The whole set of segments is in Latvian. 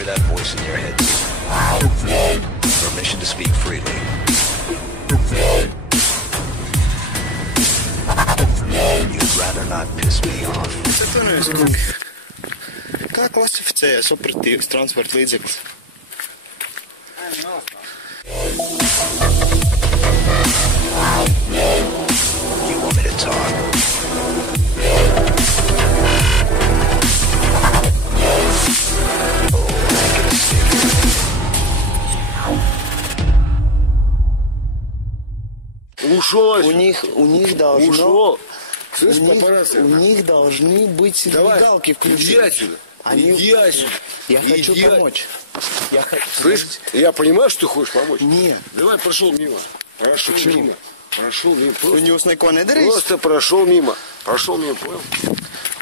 hear that voice in your head? Permission to speak freely. You'd rather not piss me off. Kā klasificējas operatīvs transporta līdzeklis? You want me to talk? Ушел! У них должно... Ушел! Слышь, папарацци? У них должны быть мигалки включены. Иди отсюда! Иди отсюда! Я хочу помочь. Слышь, я понимаю, что ты хочешь помочь. Нет. Давай, прошел мимо. Прошел мимо. Прошел мимо. Un jūs neko nedarīsiet? Просто прошел мимо. Прошел мимо, понял?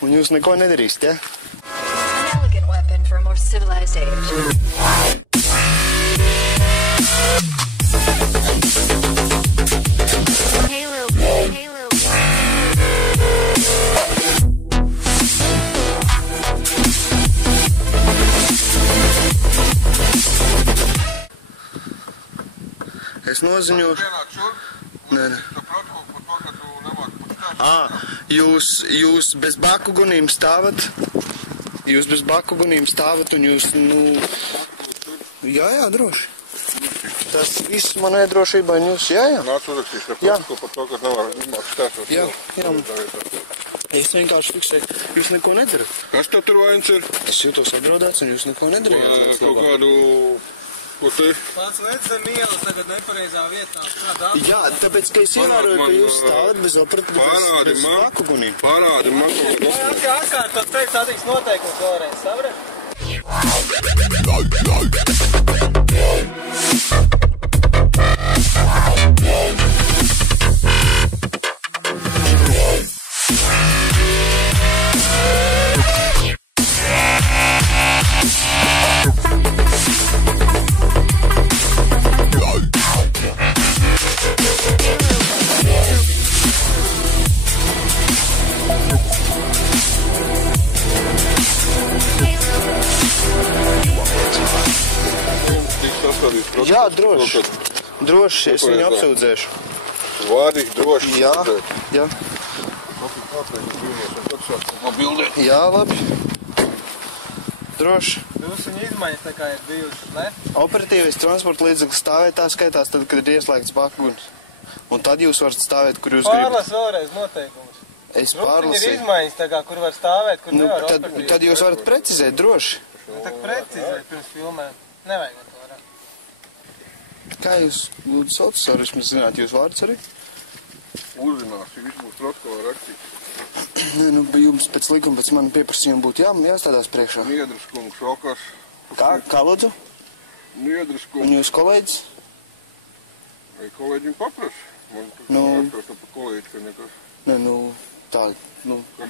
Un jūs neko nedarīsiet, ja? An elegant weapon for a more civilized age. Halo. Es noziņošu. Nē. Jūs bez bakugunīm stāvat? Jūs bez bakugunīm stāvat un jūs, Jā, droši. Tas viss manai drošībai un jūs, jā. Nāc uzrakstīšu ar protokolu par to, ka nevar stāstot. Jā. Es vienkārši fiksēju. Jūs neko nedarat. Kas tev tur vainas ir? Es jūtos apdraudēts un jūs neko nedarījāt. Kaut kādu... Ko te? Pats vec zem ielas tagad nepareizā vietā. Jā, tāpēc, ka es ievēroju, ka jūs stāvat bez operatīvas bakugunīm. Parādi man kaut ko. Atkārtot teikt attīks noteikums vēlreiz, savre? Jā, droši. Droši, es viņu apsūdzēšu. Vārīgi, droši. Jā. Mobildēt. Jā, labi. Droši. Jūs viņu izmaiņas tā kā ir bijušas, ne? Operatīvais transporta līdzeklis stāvēt tā skaitās tad, kad ir ieslēgts bakuguns. Un tad jūs varat stāvēt, kur jūs gribat. Pārlas vēlreiz noteikumus. Es Viņu ir pārlasīju. izmaiņas tā kā, kur var stāvēt, kur nevar operatīvi. Tad jūs varat precizēt droši. Tak precizēt pirms filmēm. Nevajag to vairāk. Kā jūs lūdzu sauc, es mēs zināt jūs vārds arī? Uzzināsi, viss būs protokolā rakstīts. Nē, jums pēc likuma, pēc mani pieprasījuma būtu jāstādās priekšā. Niedras kungs, Okas. Kā lūdzu? Niedras Un kungs. jūs kolēģis? Vai kolēģim paprasi? Man tas par kolēģi, ka nekas. Nē, tā,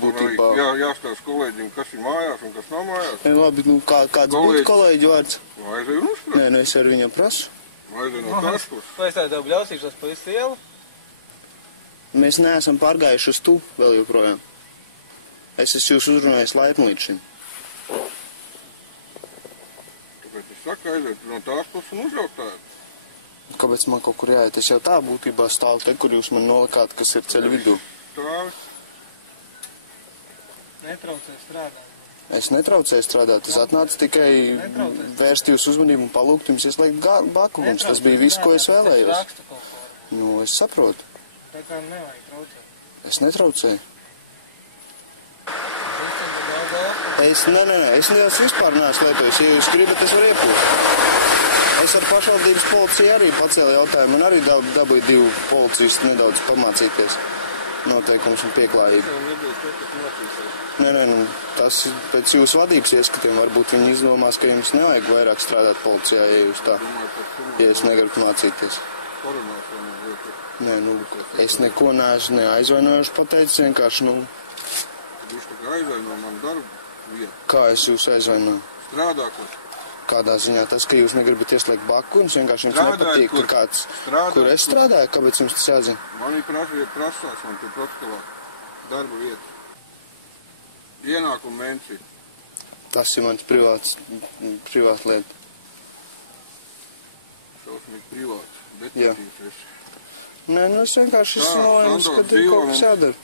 būtībā. Jā, jāstāsta kolēģim, kas ir mājās un kas nav mājās. Nē, labi, kāds būtu kolēģi vārds? Aizēju un uzsprāt. Nē, es ar viņam prasu. Aizēju no tās puses. Vai es tev bļausīšos pa visu ielu? Mēs neesam pārgājuši uz tu vēl joprojām. Es esmu jūs uzrunājis laipni līdz šim. Tāpēc es saku, aiziet no tās puses un uzjauktājot. Kāpēc man kaut kur jāiet? Es jau tā būtībā stāvu te, kur jūs man nolikāt, kas ir ceļa vidū. Stāvi. Netraucēju strādāt. Es netraucēju strādāt, es atnācu tikai vērst jūs uzmanību un palūgt jums ieslēgt bakuguns. Tas bija viss, ko es vēlējos. Es saprotu. Tā kā nevajag traucēt. Es netraucēju. Es vispār neesmu lietojis. Ja jūs gribat, es varu iepūt. Es ar pašvaldības policiju arī pacēlu jautājumu un arī dabūju 2 policistu nedaudz pamācīties noteikums un pieklājību. Nē, tas pēc jūsu vadības ieskatiem varbūt viņi izdomās, ka jums nevajag vairāk strādāt policijā, ja jūs tā, ja es negribu mācīties. Nē, es neko neesmu neaizvainojuši pateicis, vienkārši, Jūs tā kā aizvaino manu darbu vietu. Kā es jūs aizvainoju? Strādā, kur? Kādā ziņā tas, ka jūs negribat ieslēgt bakuguns, vienkārši jums nepatīk, ka kāds, kur es strādāju, kāpēc jums tas jāzina? Man ir prasās, man tur protokolā darba vieta. Ienākumu mēnesī. tas ir mans privāts lieta. Šausmīgi privāts, bet Jā. netīsies. Nē, nu es vienkārši esmu nolēmis, ka ir kaut kas jādara.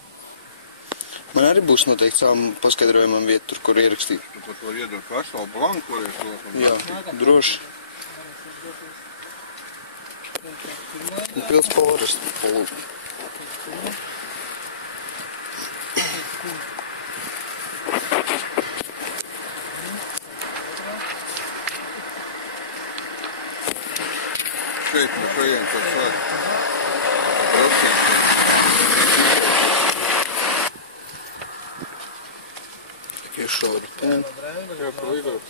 Man arī būs noteikti savam paskaidrojumam vieta, tur, kur ierakstīt. Tu pat var iedot veselu blanku, varēs lokam. Jā, droši. Pils poras, palūk. Šeit, no šajien, tad šeit. Procenti. Tikai šauri pēn. Jā, palīdot.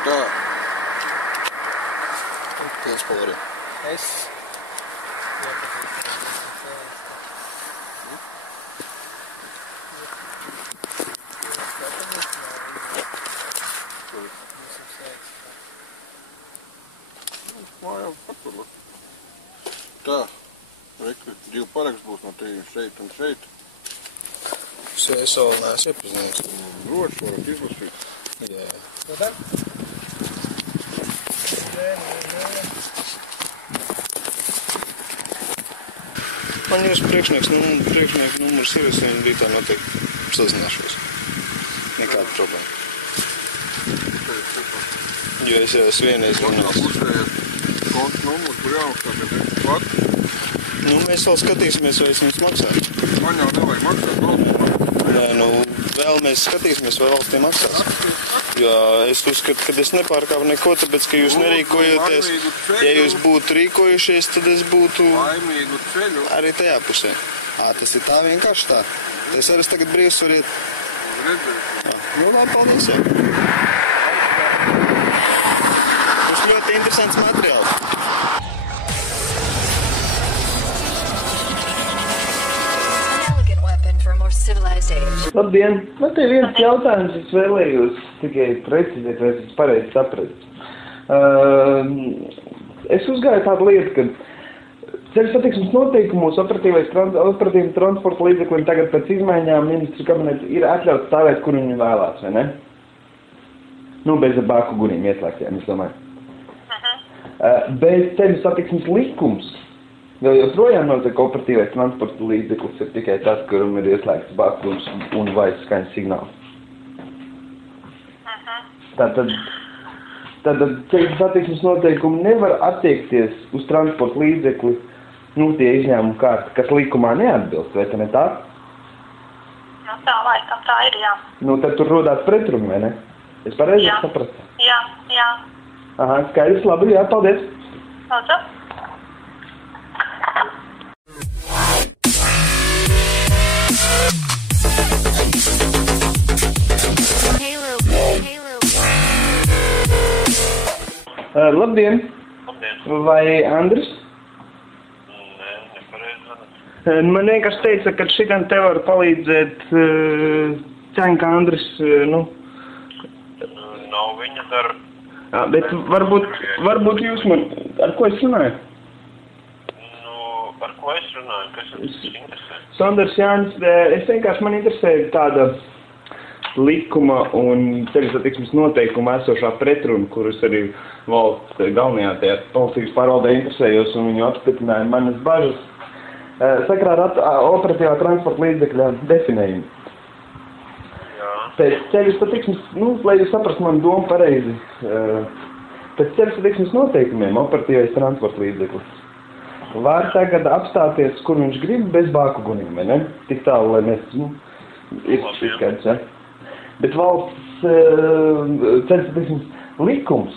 Tā. Pils poras. Es. Mājā paturlu. Tā. Reku, 2 paraksts būs no 3 šeit un šeit. Es vēl neesmu iepazinies. Droši varat izlasīt. Jā. Ko dar? Man jūs priekšnieks numurs ir, es viņu rītā noteikti sazināšos. Nekāda problēma. Jo es jau esmu vienreiz runājis. Konta numurs, kur jāmaksā, bet es pat. Nu, mēs vēl skatīsimies, vai es jums maksāju. Man jau nevajag maksāt valsts. Nē, nu, vēl mēs skatīsimies, vai valstī maksās. Jo es uzskatu, ka es nepārkāpu neko, tāpēc, ka jūs nerīkojoties. Ja jūs būtu rīkojušies, tad es būtu Laimīgu ceļu. arī tajā pusē. Tas ir tā vienkārši tā. Es arī tagad brīvs var iet. Redzēsim. Nu, labi, paldies, jā. Tas ļoti interesants materiāls. An elegant weapon for a more civilized age. Labdien! Man te ir viens jautājums, es vēlējos tikai precizēt, vai es pareizi sapratu. Es uzgāju tādu lietu, ka ceļu satiksmes noteikumos operatīviem transporta līdzekļiem tagad pēc izmaiņām ministru kabinets ir atļauts stāvēt, kur viņi vēlās, vai ne? Nu, bez bāku gunīm ieslēgtiem, es domāju. Bet ceļu satiksmes likums vēl joprojām notiek operatīvais transporta līdzeklis ir tikai tas, kuram ir ieslēgts bākums un vai skaņas signāls. Tātad ceļu satiksmes noteikumi nevar attiekties uz transporta līdzekli, nu, tie izņēmumi kārti, kas likumā neatbilst, vai tā ne tā? Nu, tā laikam tā ir, jā. Nu, tad tur rodās pretrumi, vai ne? Es pareizi sapratu? Jā. Aha, skaidrs, labi, jā, paldies. Lūdzu. Labdien! Vai Andris? Nē, nepareizi. Man vienkārši teica, ka šitam te var palīdzēt Cenka Andris, nu. Nav viņa darba. Bet varbūt jūs man, ar ko es runāju? Nu, ar ko es runāju? Kas jums interesē? Sanders Jānis, es vienkārši man interesēju tāda likuma un ceļu satiksmes noteikuma esošā pretruna, kurus arī valsts galvenajā tajā policijas pārvaldē interesējos un viņu apstiprināja manas bažas sakarā ar operatīvā transporta līdzekļa definējumu. Jā. Pēc ceļu satiksmes, nu, lai jūs saprastu manu domu pareizi, pēc ceļu satiksmes noteikumiem operatīvais transporta līdzeklis var tagad apstāties, kur viņš grib, bez bāku guniem, vai ne? Tik tālu, lai mēs, nu, ir skaidrs, ja? Bet valsts ceļu satiksmes likums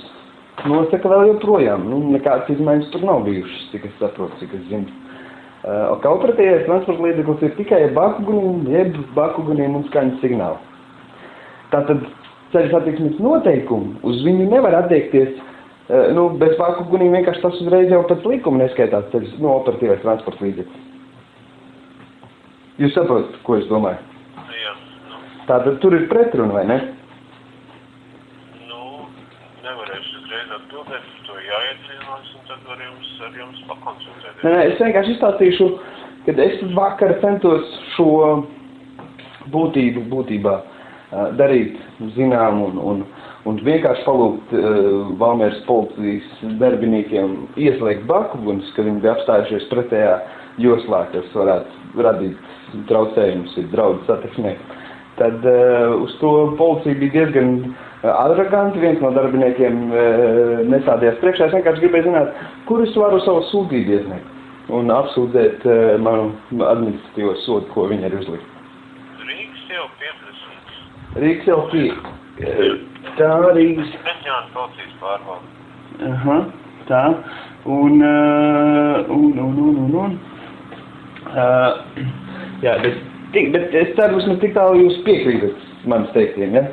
nosaka vēl joprojām, nu, nekādas izmaiņas tur nav bijušas, cik es saprotu, cik es zinu. Kā operatīvais transporta līdzeklis ir tikai bāku guniem, jeb bāku guniem un skaņas signāli. Tātad ceļu satiksmes noteikumi uz viņu nevar attiekties, bez bāku ugunīm vienkārši tas uzreiz jau pēc likuma neskaitās ceļus, operatīvais transporta līdzeklis. Jūs saprotat, ko es domāju? Jā. Tātad tur ir pretruna, vai ne? Nevarēšu uzreiz atbildēt, to jāiedzīvinās, un tad var ar jums pakonsultēt. Nē, es vienkārši izstāstīšu, kad es vakar centos šo būtībā darīt zinām un vienkārši palūgt Valmieras policijas darbiniekiem ieslēgt bakuguns, ka viņi bija apstājušies pretējā joslā, kas varētu radīt traucējumus, ir draudz satiksmē. Tad uz to policija bija diezgan arroganti, viens no darbiniekiem nesādījās priekšā. Es vienkārši gribēju zināt, kur es varu savu sūdzību iesniegt un apsūdzēt manu administratīvo sodu, ko viņi ir uzlikt. Rīgas jau 50. Rīgas jau 50. Tā Rīgas. Reģiona policijas pārvalde. Aha, tā. Jā, bet es ceru, vismaz tik tālu jūs piekrītat manis teiktiem, ja?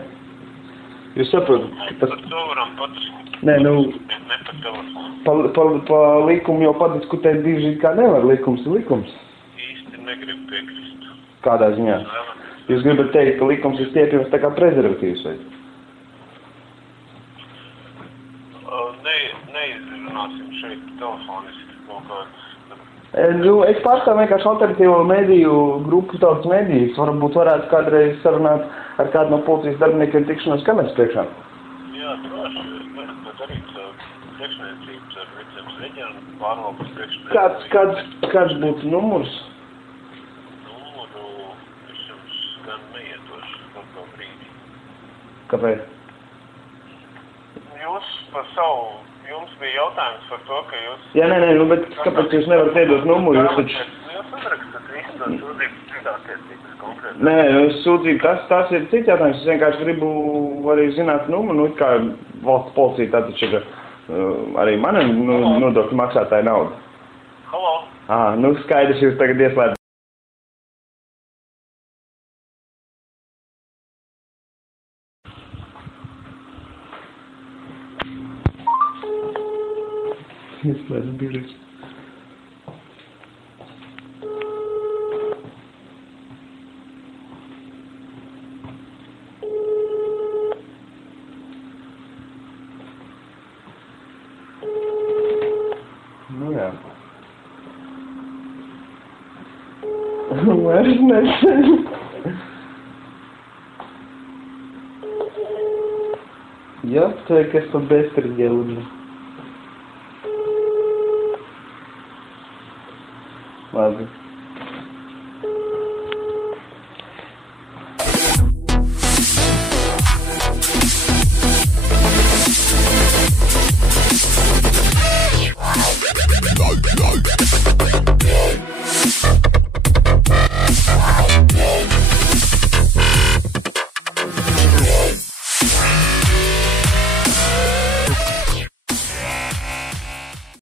Jūs saprotat, ka tas... Par to varam padiskutēt. Nē, Ne par telefonu. Pa likumu jau padiskutēt diži kā nevar, likums ir likums. Īsti negribu piekrist. Kādā ziņā? Jūs gribat teikt, ka likums ir stiepjums tā kā prezervatīvs, vai? Neizrunāsim šeit telefoniski kaut kāds. Es pārstāvu vienkārši alternatīvo mediju grupu tautas medijas. Varbūt varētu kādreiz sarunāt ar kādu no policijas darbiniekiem tikšanos kameras priekšā. Jā, droši. Varat darīt priekšniecības ar Vidzemes reģionu pārvaldes priekšniecību. Kāds būtu numurs? Numuru es jums gan neiedošu par to brīdi. Kāpēc? Jūs par savu... Jums bija jautājums par to, ka jūs... Jā, nē, bet kāpēc jūs nevarat iedot numuru? Jūs uzrakstat visu to sūdzību strīdātiesības konkrēti. Nē, sūdzība, tas ir cits jautājums. Es vienkārši gribu arī zināt numuru, kā valsts policija tā taču ir arī mana nodokļu maksātāja nauda. Halo? Skaidrs, jūs tagad ieslēdz. Ieslēdz biļetes. Jā. Vairs nesen. Jā, to ir kas pa bezterģēluģi. Labi.